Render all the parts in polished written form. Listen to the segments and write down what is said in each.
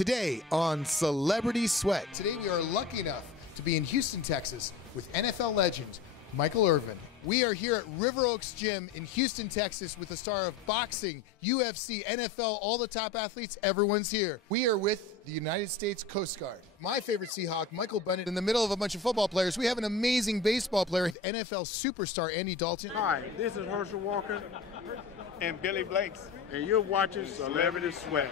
Today on Celebrity Sweat. Today we are lucky enough to be in Houston, Texas with NFL legend Michael Irvin. We are here at River Oaks Gym in Houston, Texas with the star of boxing, UFC, NFL, all the top athletes. Everyone's here. We are with the United States Coast Guard. My favorite Seahawk, Michael Bennett, in the middle of a bunch of football players. We have an amazing baseball player, NFL superstar Andy Dalton. Hi, this is Herschel Walker and Billy Blanks, and you're watching Celebrity Sweat.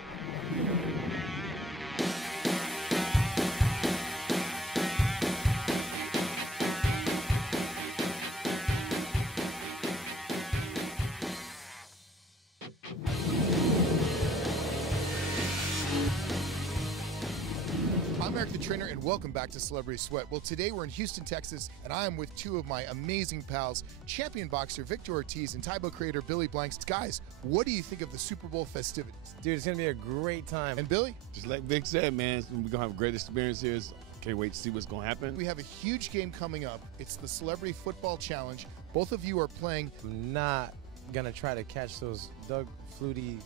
I'm Eric the Trainer, and welcome back to Celebrity Sweat. Well, today we're in Houston, Texas, and I am with two of my amazing pals, champion boxer Victor Ortiz and Tybo creator Billy Blanks. Guys, what do you think of the Super Bowl festivities? Dude, it's going to be a great time. And Billy? just like Vic said, man, we're going to have a great experience here. Can't wait to see what's going to happen. We have a huge game coming up. It's the Celebrity Football Challenge. Both of you are playing. I'm not going to try to catch those Doug Flutie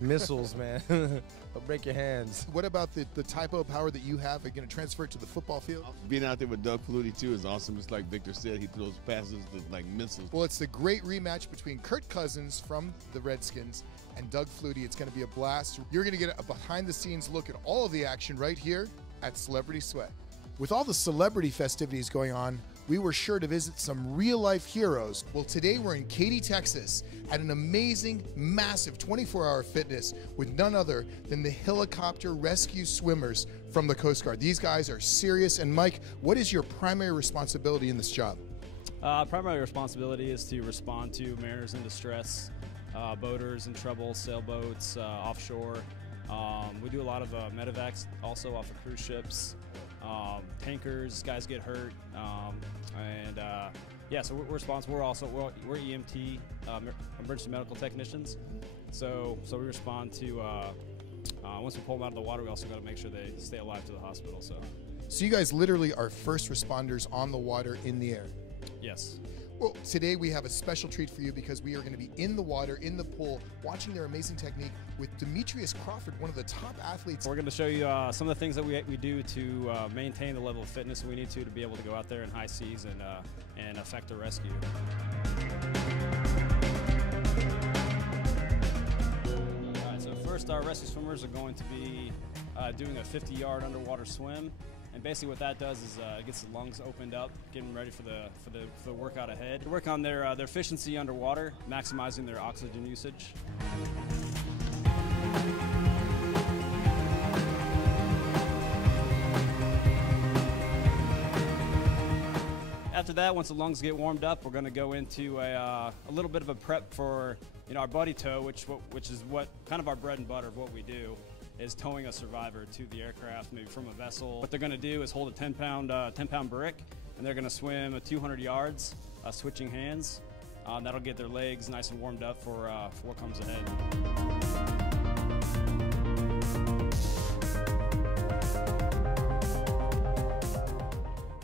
missiles, man. They'll break your hands. What about the type of power that you have? Are you going to transfer it to the football field? Being out there with Doug Flutie, too, is awesome. Just like Victor said, he throws passes like missiles. Well, it's the great rematch between Kirk Cousins from the Redskins and Doug Flutie. It's going to be a blast. You're going to get a behind-the-scenes look at all of the action right here at Celebrity Sweat. With all the celebrity festivities going on, we were sure to visit some real-life heroes. Well, today we're in Katy, Texas, at an amazing, massive 24-hour fitness with none other than the helicopter rescue swimmers from the Coast Guard. These guys are serious. And Mike, what is your primary responsibility in this job? Primary responsibility is to respond to mariners in distress, boaters in trouble, sailboats, offshore. We do a lot of medevacs also off of cruise ships. Tankers, guys get hurt, yeah, so we're responsible. We're EMT, emergency medical technicians. So we respond to once we pull them out of the water, we also got to make sure they stay alive to the hospital. So you guys literally are first responders on the water, in the air. Yes. Well, today we have a special treat for you because we are going to be in the water, in the pool, watching their amazing technique with Demetrius Crawford, one of the top athletes. We're going to show you some of the things that we do to maintain the level of fitness we need to be able to go out there in high seas and effect a rescue. All right, so first our rescue swimmers are going to be doing a 50-yard underwater swim. And basically what that does is it gets the lungs opened up, getting ready for the workout ahead. Work on their efficiency underwater, maximizing their oxygen usage. After that, once the lungs get warmed up, we're going to go into a little bit of a prep for our buddy tow, which is what kind of our bread and butter of what we do. Is towing a survivor to the aircraft, maybe from a vessel. What they're going to do is hold a 10-pound brick, and they're going to swim 200 yards, switching hands. That'll get their legs nice and warmed up for what comes ahead.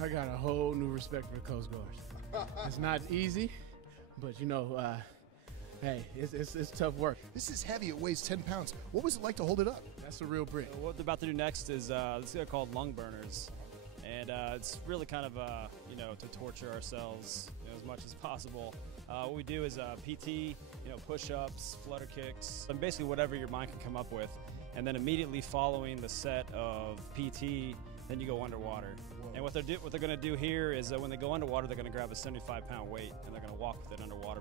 I got a whole new respect for the Coast Guard. It's not easy, but hey, it's tough work. This is heavy. It weighs 10 pounds. What was it like to hold it up? That's a real brick. What they're about to do next is they're called lung burners, and it's really kind of to torture ourselves as much as possible. What we do is PT, push-ups, flutter kicks, and basically whatever your mind can come up with, and then immediately following the set of PT, then you go underwater. And what they're going to do here is that when they go underwater, they're going to grab a 75-pound weight and they're going to walk with it underwater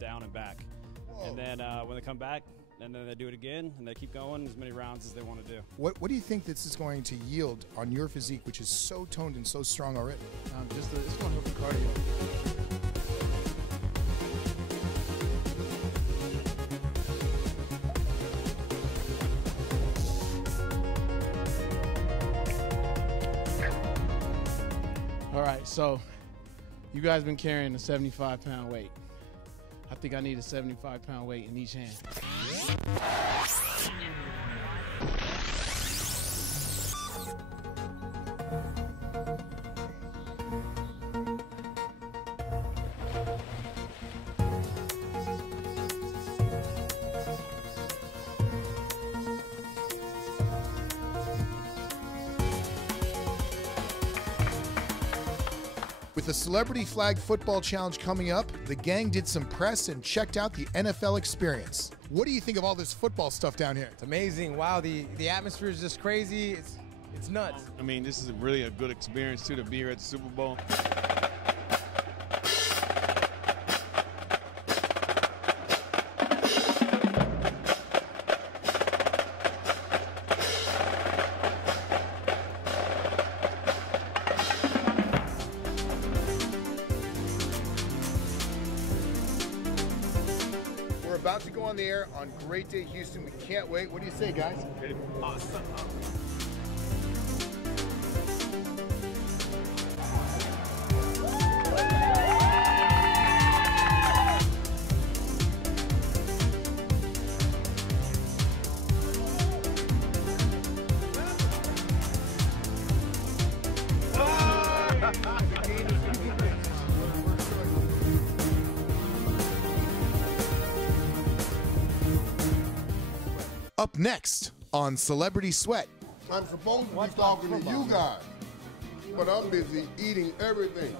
down and back. Whoa. And then when they come back, and then they do it again, and they keep going as many rounds as they want to do. What do you think this is going to yield on your physique, which is so toned and so strong already? It's going to help the cardio. All right, so you guys been carrying a 75-pound weight. I think I need a 75-pound weight in each hand. With the Celebrity Flag Football Challenge coming up, the gang did some press and checked out the NFL experience. What do you think of all this football stuff down here? It's amazing. Wow, the atmosphere is just crazy. It's nuts. I mean, this is really a good experience too to be here at the Super Bowl. We're about to go on the air on Great Day Houston. We can't wait. What do you say, guys? Awesome. Up next on Celebrity Sweat. I'm supposed to be talking to you guys, but I'm busy eating everything.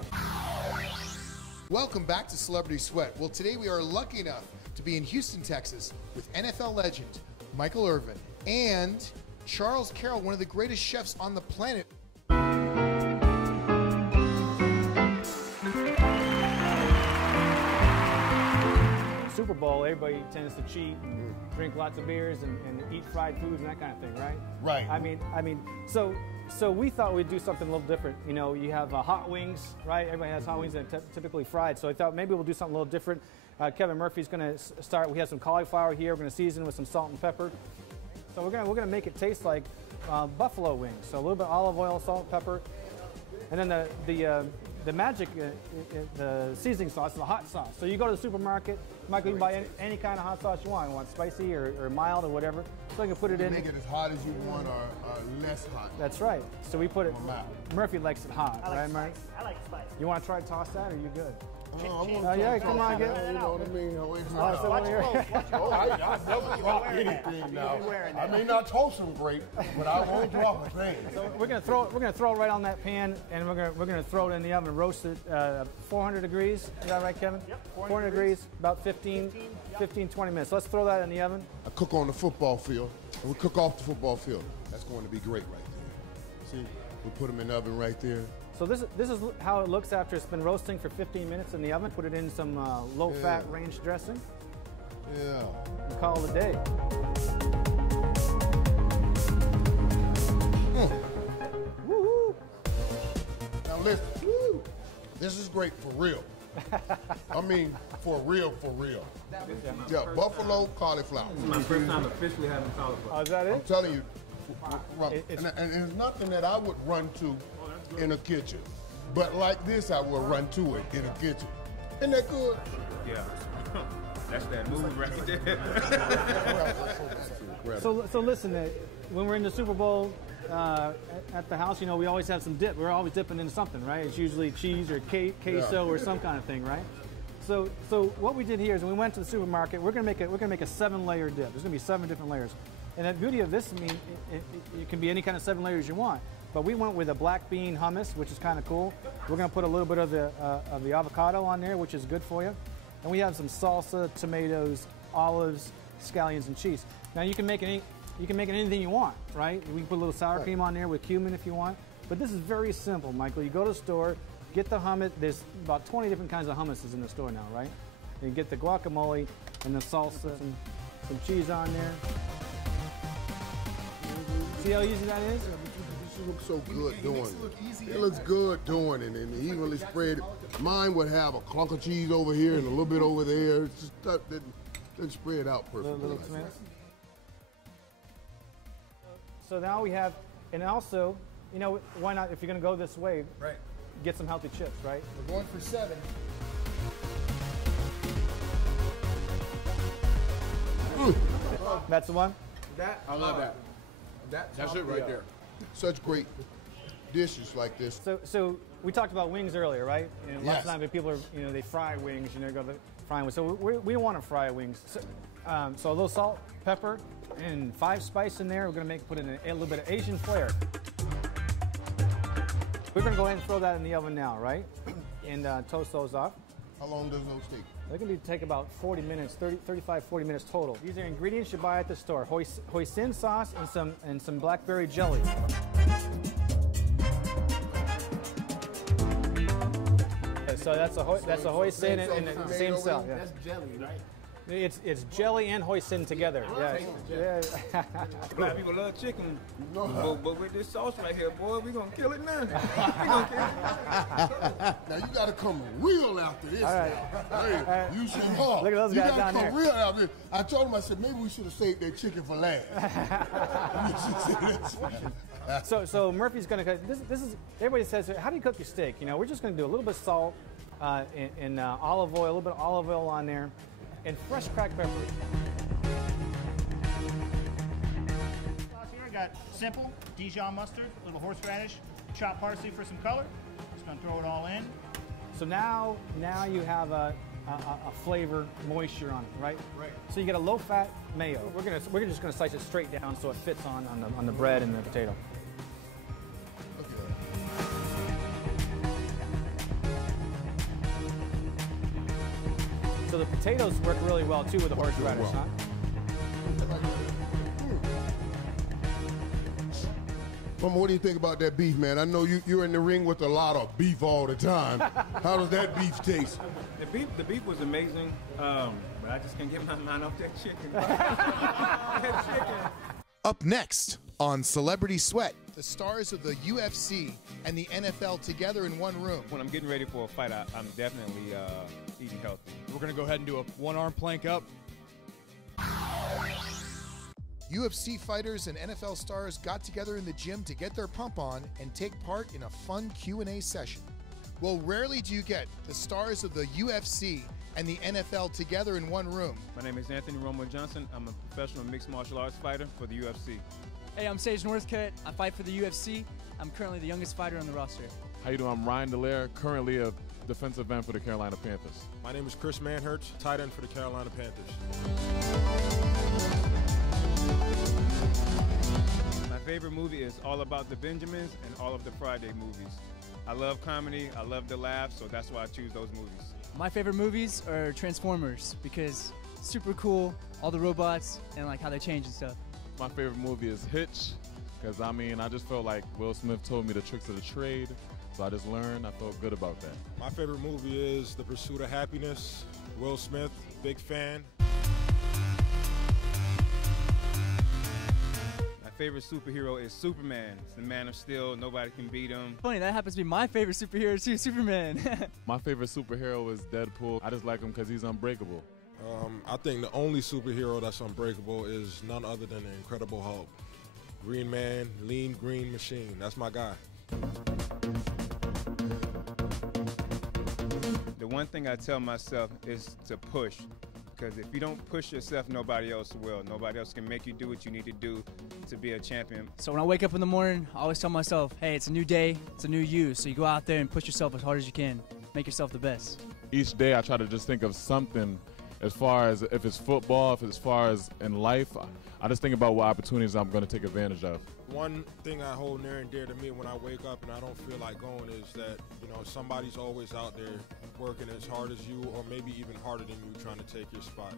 Welcome back to Celebrity Sweat. Well, today we are lucky enough to be in Houston, Texas with NFL legend Michael Irvin and Charles Carroll, one of the greatest chefs on the planet. Super Bowl, everybody tends to cheat and drink lots of beers and eat fried foods and that kind of thing, right? Right. I mean, so we thought we'd do something a little different. You know, you have hot wings, right? Everybody has hot wings that are typically fried. So I thought maybe we'll do something a little different. Kevin Murphy's going to start. We have some cauliflower here. We're going to season with some salt and pepper. So we're gonna make it taste like buffalo wings. So a little bit of olive oil, salt, pepper, and then the magic, the seasoning sauce is the hot sauce. So you go to the supermarket, Michael, you can buy any kind of hot sauce you want. You want spicy or mild or whatever. So you can put it in. Make it as hot as you want or less hot. That's right. So we put it. Wow. Murphy likes it hot, right, Murphy? I like spice. You want to try to toss that, or are you good? Oh, Yeah, come on, get it. You know what I mean? Oh, so I never drop anything now. I may not toast them great, but I won't drop a thing. So we're gonna throw it right on that pan, and we're gonna throw it in the oven, roast it 400 degrees. Is that right, Kevin? Yep. 400 degrees, about 20 minutes. Let's throw that in the oven. I cook on the football field, and we cook off the football field. That's going to be great right there. See, we put them in the oven right there. So this is how it looks after it's been roasting for 15 minutes in the oven. Put it in some low-fat ranch dressing. Yeah. And call it a day. Woo-hoo. Now listen, this is great for real. I mean, for real, for real. Yeah, buffalo cauliflower. This is my first time officially having cauliflower. Oh, is that I'm it? telling you, and there's nothing that I would run to in a kitchen. But like this, I will run to it in a kitchen. Isn't that good? Yeah. That's that move right there. So listen, when we're in the Super Bowl at the house, you know, we always have some dip. We're always dipping into something, right? It's usually cheese or queso or some kind of thing, right? So what we did here is when we went to the supermarket, we're gonna make a 7-layer dip. There's gonna be 7 different layers. And the beauty of this, I mean, it can be any kind of 7 layers you want. But we went with a black bean hummus, which is kind of cool. We're going to put a little bit of the avocado on there, which is good for you. And we have some salsa, tomatoes, olives, scallions, and cheese. Now you can make it anything you want, right? We can put a little sour cream on there with cumin if you want. But this is very simple, Michael. You go to the store, get the hummus. There's about 20 different kinds of hummuses in the store now, right? And you get the guacamole and the salsa, some cheese on there. See how easy that is? It looks so good doing it. It looks good doing it, and evenly spread. Mine would have a clunk of cheese over here and a little bit over there. It's just didn't spread out perfectly. Like that. So now we have, and also, you know, why not, if you're going to go this way, Right. get some healthy chips, right? We're going for 7. That's the one? I love that. That's it right there. Such great dishes like this. So we talked about wings earlier, right? And lots Yes. of times people are, you know, they fry wings, you know, go to frying wings. So we want to fry wings. So a little salt, pepper, and 5 spice in there. We're going to put in a little bit of Asian flair. We're going to go ahead and throw that in the oven now, right? and toast those up. How long does those take? They're going to take about 40 minutes, 35, 40 minutes total. These are ingredients you buy at the store. Hoisin sauce and some blackberry jelly. So that's a hoisin in the same cell. Yeah. That's jelly, right? It's jelly and hoisin together. Yeah. Black people love chicken, but with this sauce right here, boy, we gonna kill it now. We gonna kill it. Now you gotta come real after this. All right. Hey, you should hard. Look at those you guys gotta down come there. real after this. I told him, I said, maybe we should have saved that chicken for last. So Murphy's gonna cook. This is everybody says, how do you cook your steak? You know, we're just gonna do a little bit of salt and olive oil, a little bit of olive oil on there, and fresh cracked pepper. Sauce here, I got simple Dijon mustard, a little horseradish, chopped parsley for some color. Just gonna throw it all in. So now you have a flavor, moisture on it, right? Right. So you get a low-fat mayo. We're just gonna slice it straight down so it fits on the bread and the potato. So the potatoes work really well too with the horseradish, huh? Mama, what do you think about that beef, man? I know you're in the ring with a lot of beef all the time. How does that beef taste? The beef was amazing, but I just can't get my mind off that chicken. That chicken. Up next on Celebrity Sweat, the stars of the UFC and the NFL together in one room. When I'm getting ready for a fight, I'm definitely eating healthy. We're going to go ahead and do a one-arm plank up. UFC fighters and NFL stars got together in the gym to get their pump on and take part in a fun Q&A session. Well, rarely do you get the stars of the UFC and the NFL together in one room. My name is Anthony Romo Johnson. I'm a professional mixed martial arts fighter for the UFC. Hey, I'm Sage Northcutt. I fight for the UFC. I'm currently the youngest fighter on the roster. How you doing? I'm Ryan Dallaire, currently a defensive end for the Carolina Panthers. My name is Chris Manhertz, tight end for the Carolina Panthers. My favorite movie is All About the Benjamins and all of the Friday movies. I love comedy, I love the laugh, so that's why I choose those movies. My favorite movies are Transformers because super cool, all the robots, and like how they change and stuff. My favorite movie is Hitch, because I just felt like Will Smith told me the tricks of the trade, so I just learned. I felt good about that. My favorite movie is The Pursuit of Happiness. Will Smith, big fan. My favorite superhero is Superman. It's the Man of Steel, nobody can beat him. Funny, that happens to be my favorite superhero too, Superman. My favorite superhero is Deadpool. I just like him because he's unbreakable. I think the only superhero that's unbreakable is none other than the Incredible Hulk. Green Man, lean green machine. That's my guy. The one thing I tell myself is to push, because if you don't push yourself, nobody else will. Nobody else can make you do what you need to do to be a champion. So when I wake up in the morning, I always tell myself, hey, it's a new day, it's a new you. So you go out there and push yourself as hard as you can. Make yourself the best. Each day I try to just think of something as far as if it's football, if it's as far as in life. I just think about what opportunities I'm going to take advantage of. One thing I hold near and dear to me when I wake up and I don't feel like going is that, somebody's always out there working as hard as you or maybe even harder than you trying to take your spot.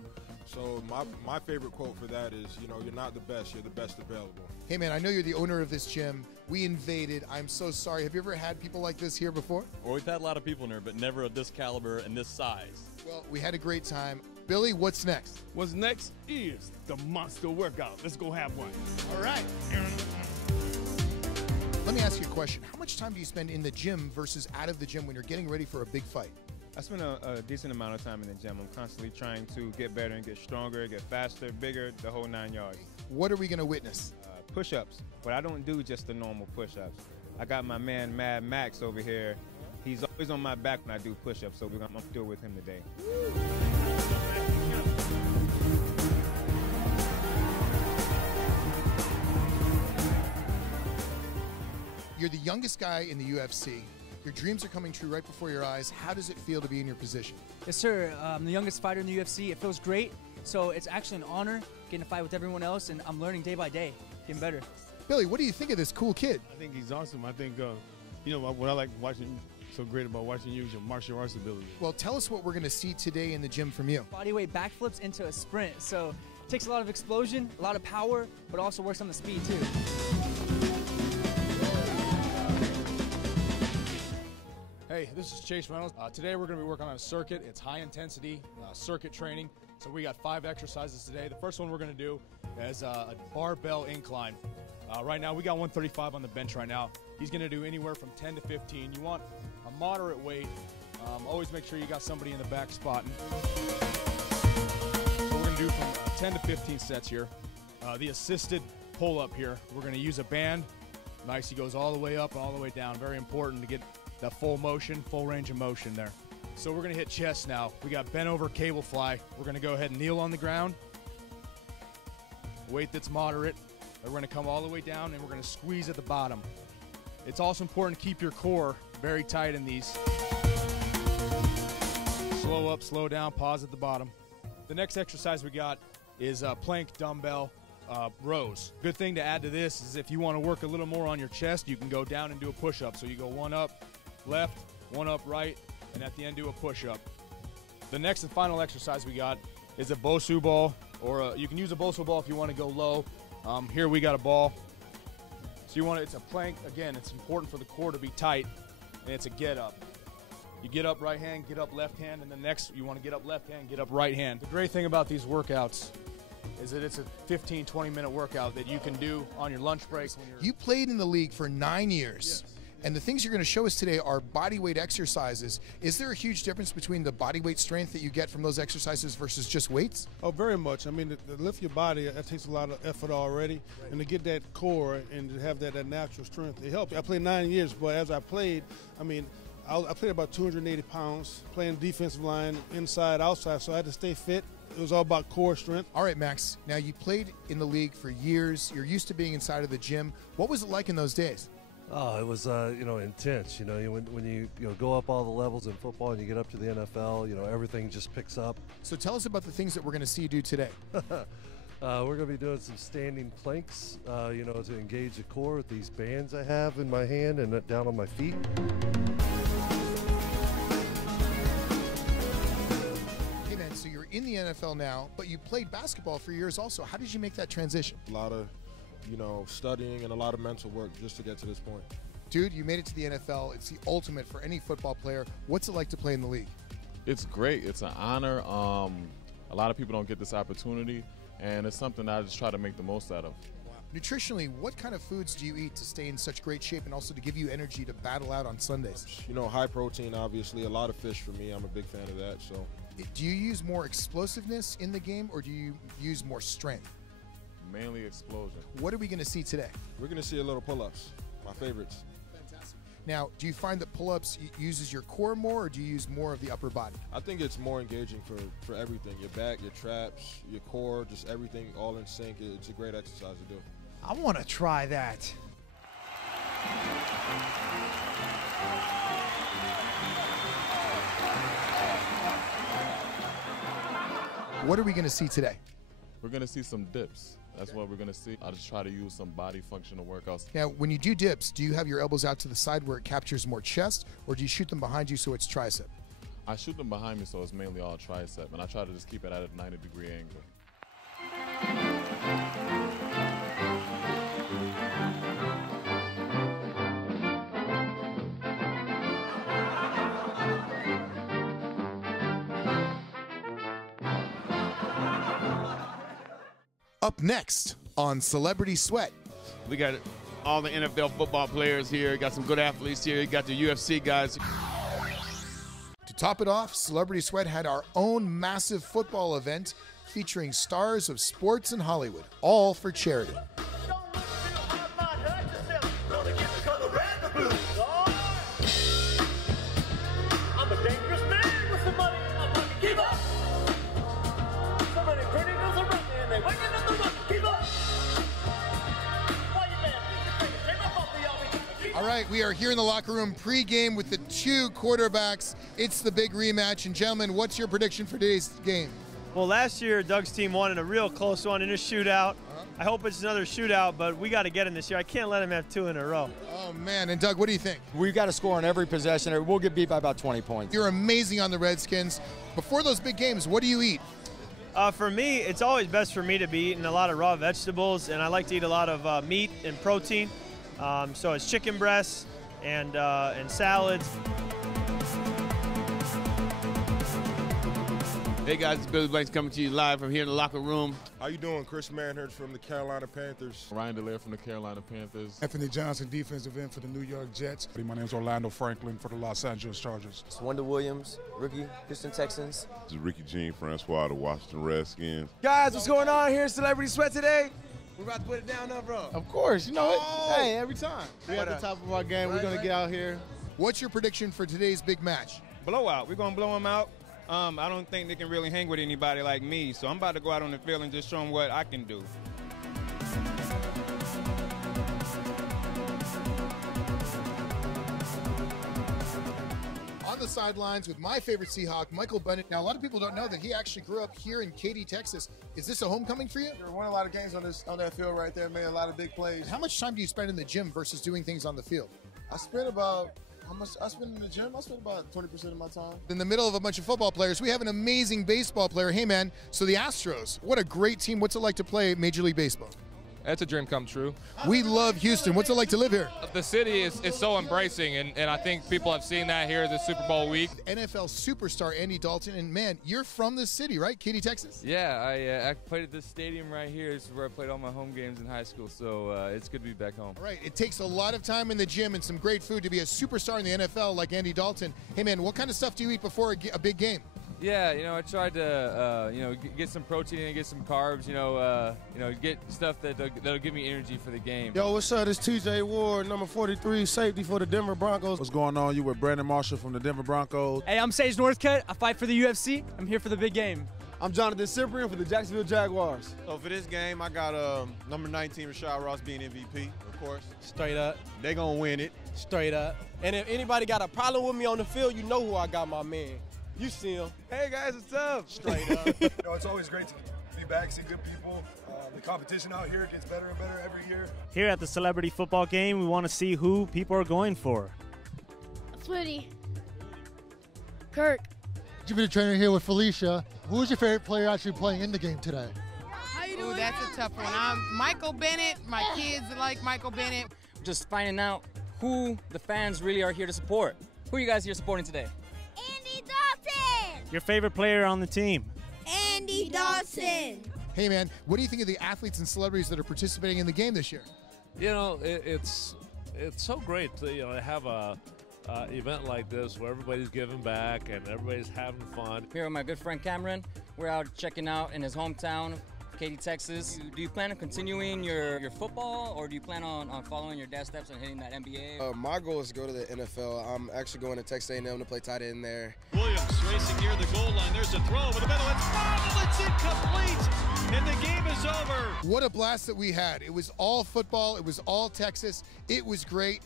So my favorite quote for that is, you're not the best, you're the best available. Hey man, I know you're the owner of this gym. We invaded. I'm so sorry. Have you ever had people like this here before? Well, we've had a lot of people in here, but never of this caliber and this size. Well, we had a great time. Billy, what's next? What's next is the monster workout. Let's go have one. All right. Let me ask you a question. How much time do you spend in the gym versus out of the gym when you're getting ready for a big fight? I spend a decent amount of time in the gym. I'm constantly trying to get better and get stronger, get faster, bigger, the whole 9 yards. What are we going to witness? Push-ups, but I don't do just the normal push-ups. I got my man Mad Max over here. He's always on my back when I do push-ups, so I'm going to do it with him today. You're the youngest guy in the UFC. Your dreams are coming true right before your eyes. How does it feel to be in your position? Yes, sir. I'm the youngest fighter in the UFC. It feels great. So it's actually an honor getting to fight with everyone else, and I'm learning day by day, getting better. Billy, what do you think of this cool kid? I think he's awesome. I think, what I like watching so great about watching you use your martial arts ability. Well, tell us what we're going to see today in the gym from you. Bodyweight backflips into a sprint. So it takes a lot of explosion, a lot of power, but also works on the speed too. Hey, this is Chase Reynolds. Today we're going to be working on a circuit. It's high intensity circuit training. So we got 5 exercises today. The first one we're going to do is a barbell incline. Right now we got 135 on the bench right now. He's going to do anywhere from 10 to 15. You want a moderate weight. Always make sure you got somebody in the back spotting. So we're going to do from 10 to 15 sets here. The assisted pull-up here. We're going to use a band. Nice, he goes all the way up and all the way down. Very important to get that full motion, full range of motion there. So we're gonna hit chest now. We got bent over cable fly. We're gonna go ahead and kneel on the ground. Weight that's moderate. We're gonna come all the way down and we're gonna squeeze at the bottom. It's also important to keep your core very tight in these. Slow up, slow down, pause at the bottom. The next exercise we got is plank dumbbell rows. Good thing to add to this is if you wanna work a little more on your chest, you can go down and do a push-up. So you go 1 up, left, 1 up, right, and at the end do a push-up. The next and final exercise we got is a Bosu ball, or you can use a Bosu ball if you want to go low. Here we got a ball. So it's a plank. Again, it's important for the core to be tight, and it's a get up. You get up right hand, get up left hand, and then next you want to get up left hand, get up right hand. The great thing about these workouts is that it's a 15, 20-minute workout that you can do on your lunch break. You played in the league for 9 years. Yes. And the things you're going to show us today are body weight exercises. Is there a huge difference between the body weight strength that you get from those exercises versus just weights? Oh, very much. I mean, to lift your body, that takes a lot of effort already. Right. And to get that core and to have that natural strength, it helps. I played 9 years, but as I played, I mean, I played about 280 pounds, playing defensive line, inside, outside, so I had to stay fit. It was all about core strength. All right, Max. Now, you played in the league for years. You're used to being inside of the gym. What was it like in those days? Oh, it was, intense. When you go up all the levels in football and you get up to the NFL, everything just picks up. So tell us about the things that we're going to see you do today. We're going to be doing some standing planks, to engage the core with these bands I have in my hand and down on my feet. Hey, man, so you're in the NFL now, but you played basketball for years also. How did you make that transition? A lot of studying and a lot of mental work just to get to this point. Dude, you made it to the NFL. It's the ultimate for any football player. What's it like to play in the league? It's great. It's an honor. A lot of people don't get this opportunity, and it's something that I just try to make the most out of. Nutritionally, what kind of foods do you eat to stay in such great shape and also to give you energy to battle out on Sundays? High protein, obviously. A lot of fish for me. I'm a big fan of that. So, do you use more explosiveness in the game, or do you use more strength? Mainly explosion. What are we going to see today? We're going to see a little pull-ups, my favorites. Fantastic. Now, do you find that pull-ups uses your core more, or do you use more of the upper body? I think it's more engaging for everything. Your back, your traps, your core, just everything all in sync. It's a great exercise to do. I want to try that. What are we going to see today? We're going to see some dips. That's what we're going to see. I just try to use some body functional workouts. Now, when you do dips, do you have your elbows out to the side where it captures more chest, or do you shoot them behind you so it's tricep? I shoot them behind me so it's mainly all tricep, and I try to just keep it at a 90-degree angle. Up next on Celebrity Sweat. We got all the NFL football players here. Got some good athletes here. You got the UFC guys. To top it off, Celebrity Sweat had our own massive football event featuring stars of sports and Hollywood, all for charity. All right, we are here in the locker room pre-game with the two quarterbacks. It's the big rematch. And gentlemen, what's your prediction for today's game? Well, last year, Doug's team won in a real close one in a shootout. I hope it's another shootout, but we got to get him this year. I can't let him have 2 in a row. Oh, man. And, Doug, what do you think? We've got to score on every possession, or we'll get beat by about 20 points. You're amazing on the Redskins. Before those big games, what do you eat? For me, it's always best for me to be eating a lot of raw vegetables, and I like to eat a lot of meat and protein. So it's chicken breasts and salads. Hey guys, it's Billy Blanks coming to you live from here in the locker room. How you doing? Chris Manhurst from the Carolina Panthers. Ryan Delaire from the Carolina Panthers. Anthony Johnson, defensive end for the New York Jets. My name is Orlando Franklin for the Los Angeles Chargers. It's Wendell Williams, rookie, Houston Texans. This is Ricky Jean Francois, the Washington Redskins. Guys, what's going on here? Celebrity Sweat today. We're about to put it down up, bro. Of course, you know it. Hey, every time. We're at the What top of our game. We're going to get out here. What's your prediction for today's big match? Blowout. We're going to blow them out. I don't think they can really hang with anybody like me, so I'm about to go out on the field and just show them what I can do. On the sidelines with my favorite Seahawk, Michael Bennett. Now, a lot of people don't know that he actually grew up here in Katy, Texas. Is this a homecoming for you? We won a lot of games on that field right there, made a lot of big plays. How much time do you spend in the gym versus doing things on the field? I spent about, how much I spend in the gym? I spend about 20% of my time. In the middle of a bunch of football players, we have an amazing baseball player. Hey, man, so the Astros, what a great team. What's it like to play Major League Baseball? It's a dream come true. We love Houston. What's it like to live here? The city is so embracing, and I think people have seen that here this Super Bowl week. NFL superstar Andy Dalton, and man, you're from this city, right? Katy, Texas? Yeah, I played at this stadium right here. This is where I played all my home games in high school, so it's good to be back home. All right, it takes a lot of time in the gym and some great food to be a superstar in the NFL like Andy Dalton. Hey, man, what kind of stuff do you eat before a big game? Yeah, I tried to, get some protein and get some carbs. Get stuff that'll give me energy for the game. Yo, what's up? It's TJ Ward, number 43, safety for the Denver Broncos. What's going on? You with Brandon Marshall from the Denver Broncos. Hey, I'm Sage Northcutt. I fight for the UFC. I'm here for the big game. I'm Jonathan Cyprian for the Jacksonville Jaguars. So for this game, I got number 19, Rashad Ross being MVP, of course. Straight up. They gonna win it. Straight up. And if anybody got a problem with me on the field, you know who I got, my man. You see him. Hey guys, what's up? Straight up. It's always great to be back, see good people. The competition out here gets better and better every year. Here at the Celebrity Football Game, we want to see who people are going for. Flutie. Kirk. Jupiter trainer here with Felicia. Who is your favorite player actually playing in the game today? How you doing? Ooh, that's a tough one. I'm Michael Bennett. My kids like Michael Bennett. Just finding out who the fans really are here to support. Who are you guys here supporting today? Andy Dalton. Your favorite player on the team? Andy Dalton. Hey, man, what do you think of the athletes and celebrities that are participating in the game this year? It's so great to have a event like this where everybody's giving back and everybody's having fun. Here with my good friend Cameron. We're out checking out in his hometown, Katy, Texas. Do you plan on continuing your football, or do you plan on following your dad's steps and hitting that NBA? My goal is to go to the NFL. I'm actually going to Texas A&M to play tight end there. Williams racing near the goal line. There's a throw over the middle. It's fouled. It's incomplete. And the game is over. What a blast that we had. It was all football. It was all Texas. It was great.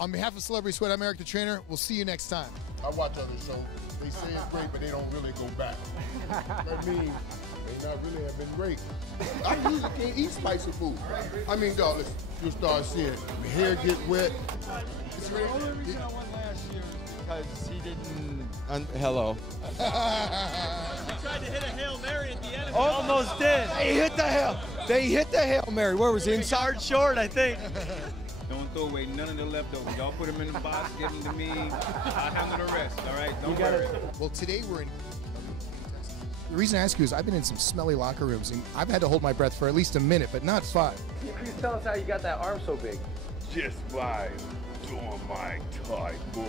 On behalf of Celebrity Sweat, I'm Eric the Trainer. We'll see you next time. I watch other shows. They say it's great, but they don't really go back. That means they not really have been great. I usually can't eat spicy food. I mean, dog, listen, you'll start seeing my hair get wet. The only reason I won last year is because he didn't. Hello. He tried to hit a Hail Mary at the end. Almost did. They hit the Hail Mary. Where was it? Inside short, I think. Don't throw away none of the leftovers. Y'all put them in the box, give them to me. I'll handle the rest, all right? Don't worry. Well, today we're in. The reason I ask you is I've been in some smelly locker rooms, and I've had to hold my breath for at least a minute, but not 5. Can you please tell us how you got that arm so big? Just by doing my tight book.